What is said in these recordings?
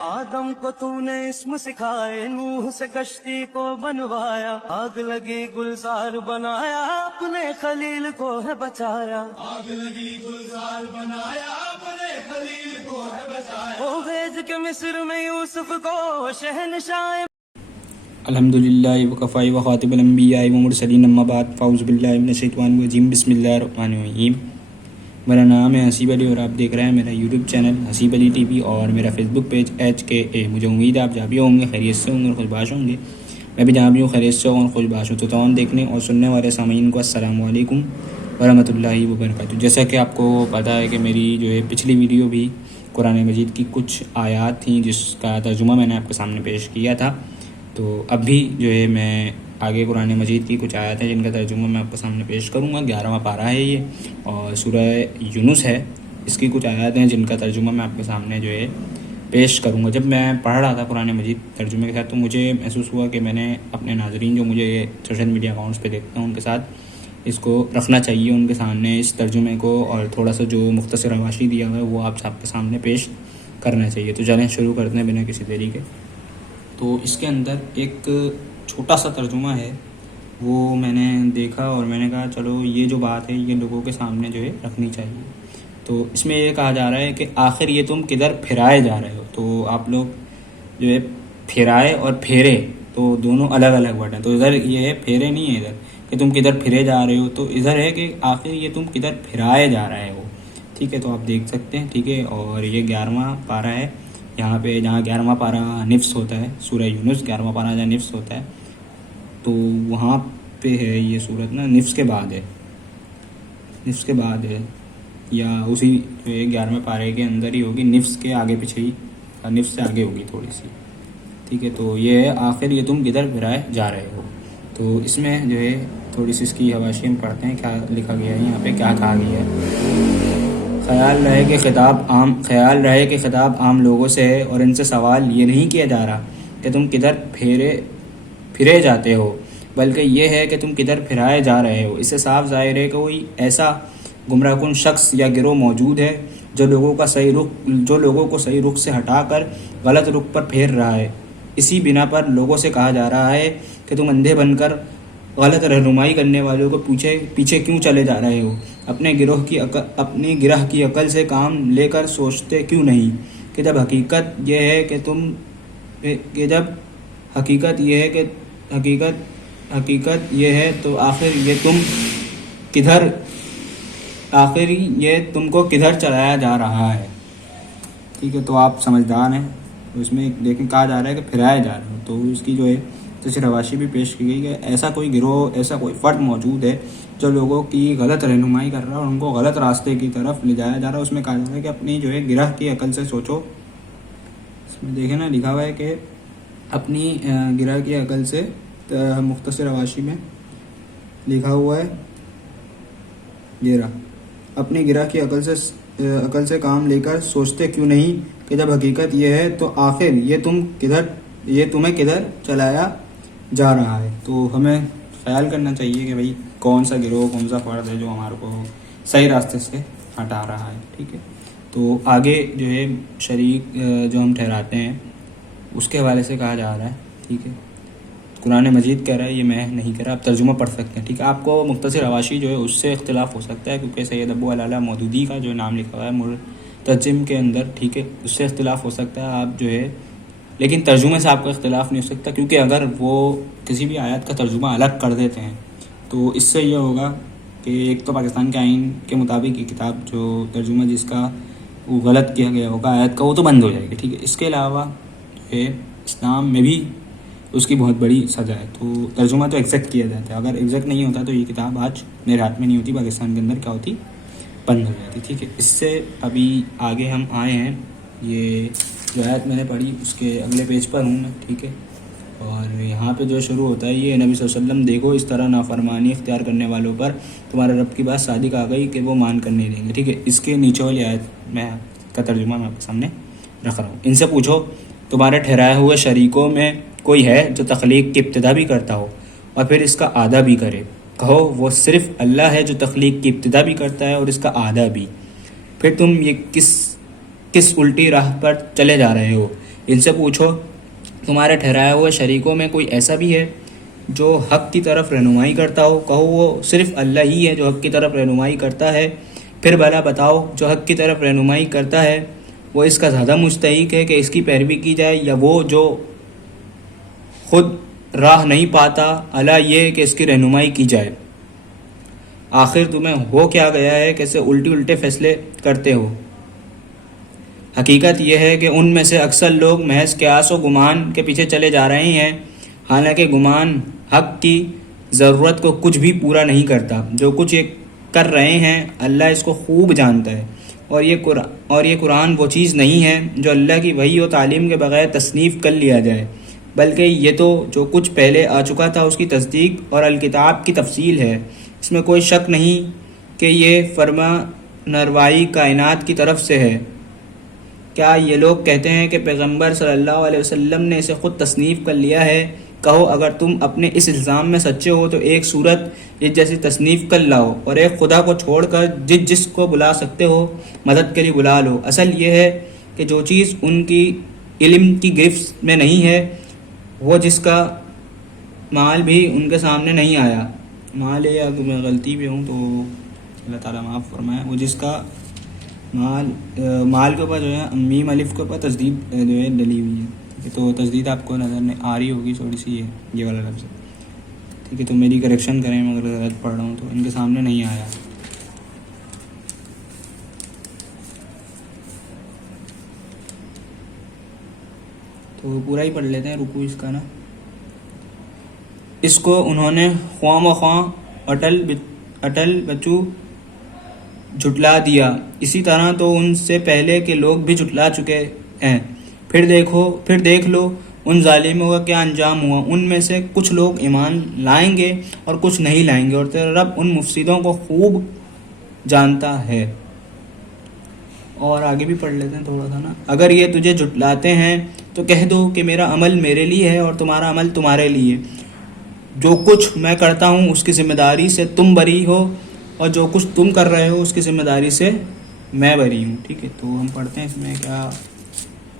آدم کو تو نے اسم سکھائے، نوح سے کشتی کو بنوایا، آگ لگی گلزار بنایا، اپنے خلیل کو ہے بچایا، آگ لگی گلزار بنایا، اپنے خلیل کو ہے بچایا۔ وہ بھیج کے مصر میں یوسف کو شہنشاہ الحمدللہ وکفی وخاتم الانبیاء ومرسلین، اما بعد، فاعوذ باللہ من الشیطان الرجیم، بسم اللہ الرحمن الرحیم۔ میرا نام ہے حسیب علی اور آپ دیکھ رہے ہیں میرا یوٹیوب چینل حسیب علی ٹی وی اور میرا فیس بک پیج HKA۔ مجھے امید ہے آپ جہاں بھی ہوں گے خیریت سے ہوں گے اور خوشباش ہوں گے۔ میں بھی جہاں بھی ہوں خیریت سے ہوں اور خوشباش ہوں۔ تو تمام دیکھنے اور سننے والے سامعین کو السلام علیکم ورحمۃ اللہ وبرکاتہ۔ جیسا کہ آپ کو پتہ ہے کہ میری جو ہے پچھلی ویڈیو بھی قرآن مجید کی کچھ آیات تھیں جس کا ترجمہ میں نے آپ کے سامنے پیش کیا تھا، تو اب بھی جو ہے میں آگے قرآن مجید کی کچھ آیات ہیں جن کا ترجمہ میں آپ کے سامنے پیش کروں گا۔ 11واں پارہ ہے یہ اور سورہ یونس ہے، اس کی کچھ آیات ہیں جن کا ترجمہ میں آپ کے سامنے جو ہے پیش کروں گا۔ جب میں پڑھ رہا تھا قرآن مجید ترجمے کے ساتھ تو مجھے محسوس ہوا کہ میں نے اپنے ناظرین جو مجھے سوشل میڈیا اکاؤنٹس پہ دیکھتے ہیں ان کے ساتھ اس کو رکھنا چاہیے، ان کے سامنے اس ترجمے کو، اور تھوڑا سا جو مختصر حواشی دیا ہوا ہے وہ آپ سب کے سامنے پیش کرنا چاہیے۔ تو چلیں شروع کرتے ہیں بنا کسی دیری کے۔ تو اس کے اندر ایک چھوٹا سا ترجمہ ہے، وہ میں نے دیکھا اور میں نے کہا چلو یہ جو بات ہے یہ لوگوں کے سامنے جو ہے رکھنی چاہیے۔ تو اس میں یہ کہا جا رہا ہے کہ آخر یہ تم کدھر پھرائے جا رہے ہو۔ تو آپ لوگ جو ہے پھرائے اور پھیرے تو دونوں الگ الگ ورڈ ہیں۔ تو ادھر یہ ہے پھیرے نہیں ہے ادھر کہ تم کدھر پھرے جا رہے ہو، تو ادھر ہے کہ آخر یہ تم کدھر پھرائے جا رہے ہو۔ ٹھیک ہے، تو آپ دیکھ سکتے ہیں، ٹھیک ہے، اور یہ 11واں پارہ ہے۔ یہاں پہ جہاں 11واں پارہ نفس ہوتا ہے، سورہ یونس 11واں پارہ جہاں نفس ہوتا ہے تو وہاں پہ ہے یہ صورت نا، نفس کے بعد ہے، نفس کے بعد ہے یا اسی 11ویں پارے کے اندر ہی ہوگی، نفس کے آگے پیچھے ہی، نفس سے آگے ہوگی تھوڑی سی۔ ٹھیک ہے، تو یہ ہے آخر یہ تم کدھر پھرائے جا رہے ہو۔ تو اس میں جو ہے تھوڑی سی اس کی حواشی ہم پڑھتے ہیں، کیا لکھا گیا ہے یہاں پہ، کیا کہا گیا ہے۔ خیال رہے کہ خطاب عام لوگوں سے ہے اور ان سے سوال یہ نہیں کیا جا رہا کہ تم کدھر پھرے جاتے ہو، بلکہ یہ ہے کہ تم کدھر پھرائے جا رہے ہو۔ اس سے صاف ظاہر ہے کہ کوئی ایسا گمراہ کن شخص یا گروہ موجود ہے جو لوگوں کو صحیح رخ سے ہٹا کر غلط رخ پر پھیر رہا ہے۔ اسی بنا پر لوگوں سے کہا جا رہا ہے کہ تم اندھے بن کر غلط رہنمائی کرنے والوں کو پیچھے کیوں چلے جا رہے ہو؟ اپنی گرہ کی عقل سے کام لے کر سوچتے کیوں نہیں کہ جب حقیقت یہ ہے کہ حقیقت یہ ہے تو آخر یہ تم کو کدھر چلایا جا رہا ہے۔ ٹھیک ہے، تو آپ سمجھدار ہیں، اس میں دیکھیں کہا جا رہا ہے کہ پھرائے جا رہے ہو، تو اس کی جو ہے تفسیر حواشی بھی پیش کی گئی کہ ایسا کوئی گروہ، ایسا کوئی فرد موجود ہے جو لوگوں کی غلط رہنمائی کر رہا ہے اور ان کو غلط راستے کی طرف لے جایا جا رہا ہے۔ اس میں کہا جا رہا ہے کہ اپنی جو ہے گرہ کی عقل سے سوچو۔ اس میں دیکھیں نا لکھا ہوا ہے کہ اپنی گرہ کی عقل سے، مختصر حواشی میں لکھا ہوا ہے اپنی گرہ کی عقل سے کام لے کر سوچتے کیوں نہیں کہ جب حقیقت یہ ہے تو آخر یہ تمہیں کدھر چلایا جا رہا ہے۔ تو ہمیں خیال کرنا چاہیے کہ بھئی کون سا گروہ، کون سا فرد ہے جو ہمارے کو صحیح راستے سے ہٹا رہا ہے۔ ٹھیک ہے، تو آگے جو ہے شریک جو ہم ٹھہراتے ہیں اس کے حوالے سے کہا جا رہا ہے۔ ٹھیک ہے، قرآن مجید کہہ رہا ہے، یہ میں نہیں کہہ رہا، آپ ترجمہ پڑھ سکتے ہیں۔ ٹھیک ہے، آپ کو مختصر حواشی جو ہے اس سے اختلاف ہو سکتا ہے کیونکہ سید ابو العلا مودودی کا جو نام لکھا ہوا ہے مترجم کے اندر، ٹھیک ہے، اس سے اختلاف ہو سکتا ہے، آپ جو ہے لیکن ترجمے سے آپ کا اختلاف نہیں ہو سکتا، کیونکہ اگر وہ کسی بھی آیت کا ترجمہ الگ کر دیتے ہیں تو اس سے یہ ہوگا کہ ایک تو پاکستان کے آئین کے مطابق یہ کتاب جو ترجمہ جس کا وہ غلط کیا گیا ہوگا آیت کا، وہ تو بند ہو جائے گی۔ ٹھیک ہے، اس کے علاوہ جو ہے اسلام میں بھی اس کی بہت بڑی سزا ہے، تو ترجمہ تو ایگزیکٹ کیا جاتا ہے، اگر ایگزیکٹ نہیں ہوتا تو یہ کتاب آج میرے ہاتھ میں نہیں ہوتی، پاکستان کے اندر کیا ہوتی، بند ہو جاتی۔ ٹھیک ہے، اس سے ابھی آگے ہم آئے ہیں، یہ جو آیت میں نے پڑھی اس کے اگلے پیج پر ہوں میں۔ ٹھیک ہے، اور یہاں پہ جو شروع ہوتا ہے یہ نبی صلی اللہ علیہ وسلم، دیکھو اس طرح نافرمانی اختیار کرنے والوں پر تمہارے رب کی بات صادق آ گئی کہ وہ مان کر نہیں دیں گے۔ ٹھیک ہے، اس کے نیچے والی آیت میں کا ترجمہ میں آپ کے سامنے رکھ رہا ہوں۔ ان سے پوچھو تمہارے ٹھہرائے ہوئے شریکوں میں کوئی ہے جو تخلیق کی ابتدا بھی کرتا ہو اور پھر اس کا آدھا بھی کرے؟ کہو وہ صرف اللہ ہے جو تخلیق کی ابتدا بھی کرتا ہے اور اس کا آدھا بھی۔ پھر تم یہ کس الٹی راہ پر چلے جا رہے ہو؟ کیا تم ان سے پوچھو تمہارے ٹھہرائے ہوئے شریکوں میں کوئی ایسا بھی ہے جو حق کی طرف رہنمائی کرتا ہو؟ کہو وہ صرف اللہ ہی ہے جو حق کی طرف رہنمائی کرتا ہے۔ پھر بھلا بتاؤ جو حق کی طرف رہنمائی کرتا ہے وہ اس کا زیادہ مستحق ہے کہ اس کی پیروی کی جائے، یا وہ جو خود راہ نہیں پاتا الا یہ کہ اس کی رہنمائی کی جائے؟ آخر تمہیں ہو کیا گیا ہے کیسے الٹے فیصلے کرتے ہو؟ حقیقت یہ ہے کہ ان میں سے اکثر لوگ محض قیاس و گمان کے پیچھے چلے جا رہے ہیں، حالانکہ گمان حق کی ضرورت کو کچھ بھی پورا نہیں کرتا۔ جو کچھ یہ کر رہے ہیں اللہ اس کو خوب جانتا ہے، اور یہ قرآن وہ چیز نہیں ہے جو اللہ کی وحی و تعلیم کے بغیر تصنیف کر لیا جائے، بلکہ یہ تو جو کچھ پہلے آ چکا تھا اس کی تصدیق اور الکتاب کی تفصیل ہے۔ اس میں کوئی شک نہیں کہ یہ فرما نروائی کائنات کی طرف سے ہے۔ کیا یہ لوگ کہتے ہیں کہ پیغمبر صلی اللہ علیہ وسلم نے اسے خود تصنیف کر لیا ہے؟ کہو اگر تم اپنے اس الزام میں سچے ہو تو ایک صورت اس جیسی تصنیف کر لاؤ، اور ایک خدا کو چھوڑ کر جس کو بلا سکتے ہو مدد کے لیے بلا لو۔ اصل یہ ہے کہ جو چیز ان کی علم کی گرفت میں نہیں ہے، وہ جس کا مال بھی ان کے سامنے نہیں آیا، مال ہے یا میں غلطی بھی ہوں تو اللہ تعالیٰ معاف فرمائے، وہ جس کا مال کے اوپر جو ہے میم الف کے اوپر تجدید جو ہے ڈلی ہوئی ہے، تو تجدید آپ کو نظر نہیں آ رہی ہوگی تھوڑی سی، یہ والا لفظ، ٹھیک ہے؟ تو میری کریکشن کریں، میں اگر غلط پڑھ رہا ہوں تو ان کے سامنے نہیں آیا۔ تو پورا ہی پڑھ لیتے ہیں رکوع اس کا نا۔ اس کو انہوں نے خواہ مخواہ اٹل بچو جھٹلا دیا، اسی طرح تو ان سے پہلے کے لوگ بھی جھٹلا چکے ہیں۔ پھر دیکھ لو ان ظالموں کا کیا انجام ہوا۔ ان میں سے کچھ لوگ ایمان لائیں گے اور کچھ نہیں لائیں گے، اور تیرا رب ان مفسدوں کو خوب جانتا ہے۔ اور آگے بھی پڑھ لیتے ہیں تھوڑا سا نا۔ اگر یہ تجھے جھٹلاتے ہیں تو کہہ دو کہ میرا عمل میرے لیے ہے اور تمہارا عمل تمہارے لیے، جو کچھ میں کرتا ہوں اس کی ذمہ داری سے تم بری ہو، اور جو کچھ تم کر رہے ہو اس کی ذمہ داری سے میں بری ہوں۔ ٹھیک ہے، تو ہم پڑھتے ہیں اس میں کیا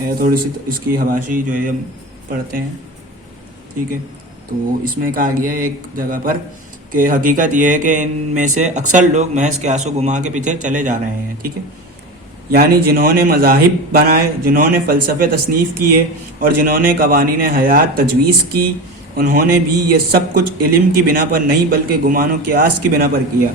ہے، تھوڑی سی اس کی حواشی جو ہے ہم پڑھتے ہیں۔ ٹھیک ہے، تو اس میں کہا گیا ہے ایک جگہ پر کہ حقیقت یہ ہے کہ ان میں سے اکثر لوگ محض قیاس و گمان کے پیچھے چلے جا رہے ہیں۔ ٹھیک ہے، یعنی جنہوں نے مذاہب بنائے، جنہوں نے فلسفے تصنیف کیے اور جنہوں نے قوانین حیات تجویز کی، انہوں نے بھی یہ سب کچھ علم کی بنا پر نہیں بلکہ گمان و قیاس کی بنا پر کیا،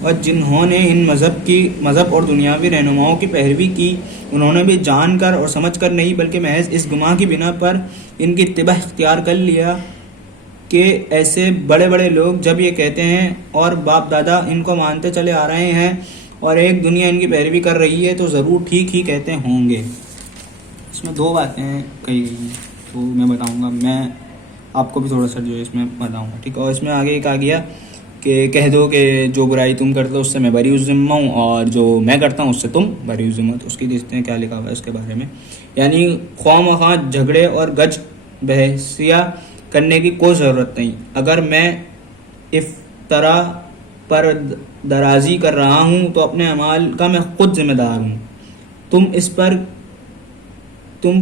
اور جنہوں نے ان مذہب اور دنیاوی رہنماؤں کی پیروی کی، انہوں نے بھی جان کر اور سمجھ کر نہیں بلکہ محض اس گمان کی بنا پر ان کی اتباع اختیار کر لیا کہ ایسے بڑے بڑے لوگ جب یہ کہتے ہیں اور باپ دادا ان کو مانتے چلے آ رہے ہیں اور ایک دنیا ان کی پیروی کر رہی ہے تو ضرور ٹھیک ہی کہتے ہوں گے۔ اس میں دو باتیں کہی گئی ہیں تو میں بتاؤں گا، میں آپ کو بھی تھوڑا سا جو ہے اس میں بتاؤں گا۔ ٹھیک ہے، اور اس میں آگے کہا گیا کہ کہہ دو کہ جو برائی تم کرتے ہو اس سے میں بری ذمہ ہوں، اور جو میں کرتا ہوں اس سے تم بری ذمہ ہو۔ تو اس کی دیکھتے ہیں کیا لکھا ہوا ہے اس کے بارے میں، یعنی خواہ مخواہ جھگڑے اور گج بحثیہ کرنے کی کوئی ضرورت نہیں۔ اگر میں افطرا پر درازی کر رہا ہوں تو اپنے اعمال کا میں خود ذمہ دار ہوں، تم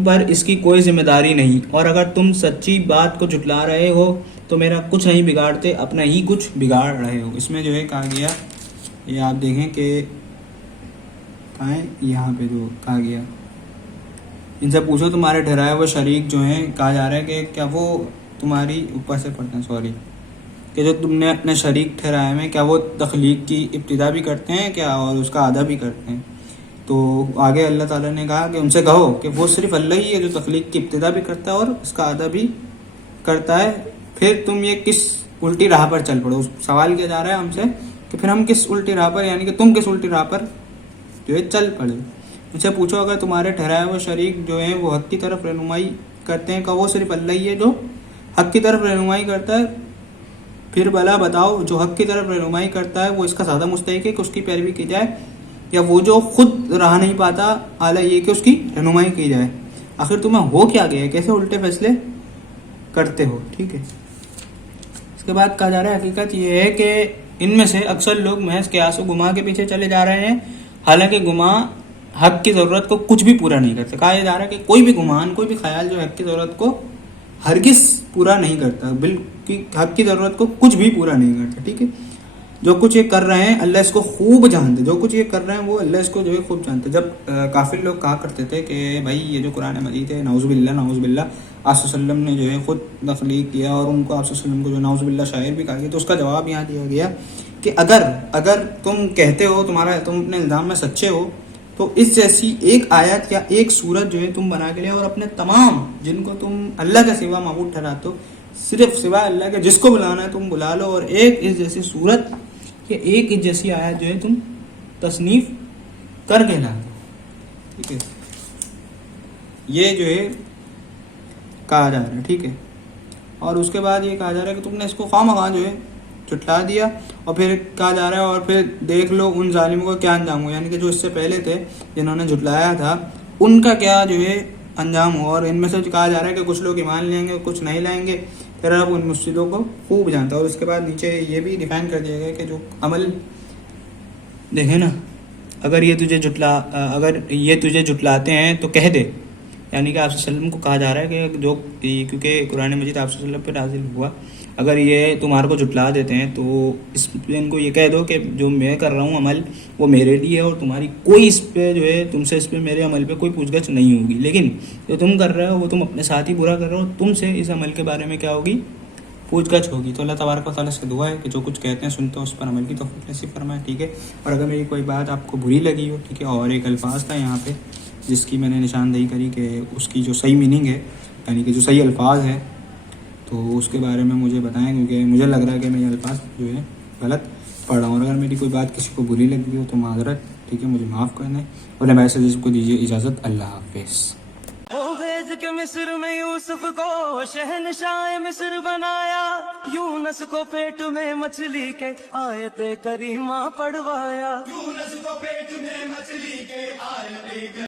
پر اس کی کوئی ذمہ داری نہیں، اور اگر تم سچی بات کو جھٹلا رہے ہو تو میرا کچھ نہیں بگاڑتے، اپنا ہی کچھ بگاڑ رہے ہو۔ اس میں جو ہے کہا گیا، یہ آپ دیکھیں کہ کہاں ہے، یہاں پہ جو کہا گیا ان سے پوچھو تمہارے ٹھہرائے ہوئے شریک جو ہیں، کہا جا رہا ہے کہ کیا وہ تمہاری اوپر سے پڑھتے ہیں سوری کہ جو تم نے اپنے شریک ٹھہرائے میں کیا وہ تخلیق کی ابتدا بھی کرتے ہیں کیا، اور اس کا آدھا بھی کرتے ہیں؟ تو آگے اللہ تعالیٰ نے کہا کہ ان سے کہو کہ وہ صرف اللہ ہی ہے جو تخلیق کی ابتدا بھی کرتا ہے اور اس کا آدھا بھی کرتا ہے، پھر تم یہ کس الٹی راہ پر چل پڑو۔ سوال کیا جا رہا ہے ہم سے کہ پھر ہم کس الٹی راہ پر، یعنی کہ تم کس الٹی راہ پر جو ہے چل پڑے۔ ان سے پوچھو اگر تمہارے ٹھہرائے ہوئے شریک جو ہیں وہ حق کی طرف رہنمائی کرتے ہیں، کہ وہ صرف اللہ ہی ہے جو حق کی طرف رہنمائی کرتا ہے، پھر بھلا بتاؤ جو حق کی طرف رہنمائی کرتا ہے وہ اس کا زیادہ مستحق ہے کہ اس کی پیروی کی جائے، یا وہ جو خود راہ نہیں پاتا اعلیٰ یہ کہ اس کی رہنمائی کی جائے؟ آخر تمہیں ہو کیا گیا ہے، کیسے الٹے فیصلے کرتے ہو؟ ٹھیک ہے، اس کے بعد کہا جا رہا ہے حقیقت یہ ہے کہ ان میں سے اکثر لوگ محض قیاس و گماں کے پیچھے چلے جا رہے ہیں، حالانکہ گماں حق کی ضرورت کو کچھ بھی پورا نہیں کرتا. کہا جا رہا ہے کہ کوئی بھی گمان کوئی بھی خیال جو حق کی ضرورت کو ہرگز پورا نہیں کرتا, بالکل حق کی ضرورت کو کچھ بھی پورا نہیں کرتا. ٹھیک ہے, جو کچھ یہ کر رہے ہیں اللہ اس کو خوب جانتے, جو کچھ یہ کر رہے ہیں وہ اللہ اس کو جو ہے خوب جانتے. جب کافر لوگ کہا کرتے تھے کہ بھائی یہ جو قرآن مجید ہے نعوذ باللہ آپ صلی اللہ علیہ وسلم نے جو ہے خود تخلیق کیا, اور ان کو آپ صلی اللہ علیہ وسلم کو جو نعوذ باللہ شاعر بھی کہا گیا, تو اس کا جواب یہاں دیا گیا کہ اگر تم کہتے ہو تم اپنے الزام میں سچے ہو تو اس جیسی ایک آیت یا ایک سورت جو ہے تم بنا کے لے, اور اپنے تمام جن کو تم اللہ کے سوا معبود ٹھہراتے ہو, صرف سوائے اللہ کے جس کو بلانا ہے تم بلا لو, اور ایک اس جیسی سورت یا ایک اس جیسی آیت جو ہے تم تصنیف کر کے لا دو. ٹھیک ہے, یہ جو ہے کہا جا رہا ہے. ٹھیک ہے, اور اس کے بعد یہ کہا جا رہا ہے کہ تم نے اس کو خواہ جو ہے جھٹلا دیا, اور پھر کہا جا رہا ہے اور پھر دیکھ لو ان ظالموں کا کیا انجام ہو, یعنی کہ جو اس سے پہلے تھے جنہوں نے جھٹلایا تھا ان کا کیا جو ہے انجام ہو. اور ان میں سے کہا جا رہا ہے کہ کچھ لوگ ایمان لیں گے کچھ نہیں لائیں گے, پھر اب ان مفسدوں کو خوب جانتا. اور اس کے بعد نیچے یہ بھی ڈیفائن کر دیا گیا کہ جو عمل دیکھیں نا, اگر یہ تجھے جھٹلاتے ہیں تو کہہ دے, یعنی کہ آپ صلی اللہ علیہ وسلم کو کہا جا رہا ہے کہ جو کیونکہ قرآن مجید آپ صلی اللہ علیہ وسلم پہ نازل ہوا, اگر یہ تمہارے کو جھٹلا دیتے ہیں تو ان کو یہ کہہ دو کہ جو میں کر رہا ہوں عمل وہ میرے لیے ہے, اور تمہاری کوئی اس پہ جو ہے تم سے اس پہ میرے عمل پہ کوئی پوچھ گچھ نہیں ہوگی, لیکن جو تم کر رہے ہو وہ تم اپنے ساتھ ہی برا کر رہے ہو, تم سے اس عمل کے بارے میں کیا ہوگی پوچھ گچھ ہوگی. تو اللہ تبارک و تعالیٰ سے دعا ہے کہ جو کچھ کہتے ہیں سنتے ہیں اس پر عمل کی توفیق نصیب فرمائے. ٹھیک ہے, اور اگر میری کوئی بات آپ کو بری لگی ہو, ٹھیک ہے, اور ایک الفاظ تھا یہاں پہ جس کی میں نے نشاندہی کری کہ اس کی جو صحیح میننگ ہے, یعنی کہ جو صحیح الفاظ ہے, تو اس کے بارے میں مجھے بتائیں, کیونکہ مجھے لگ رہا ہے کہ میں یہ الفاظ جو ہے غلط پڑھ رہا ہوں. اور اگر میری کوئی بات کسی کو بری لگی ہو تو معذرت, ٹھیک ہے, مجھے معاف کر دیں. اور میں سے جس کو دیجیے اجازت, اللہ حافظ. وہ بھیج کے مصر میں یوسف کو شہنشاہ مصر بنایا, یونس کو پیٹ میں مچھلی کے آیت کریمہ پڑھوایا. یونس کو پیٹ میں مچھلی کے آیت